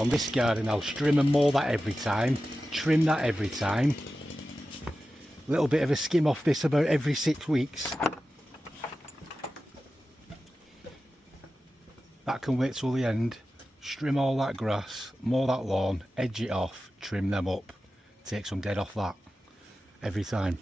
on this garden. I'll trim and mow that every time, trim that every time. Little bit of a skim off this about every 6 weeks. That can wait till the end. Trim all that grass, mow that lawn, edge it off, trim them up, take some dead off that every time.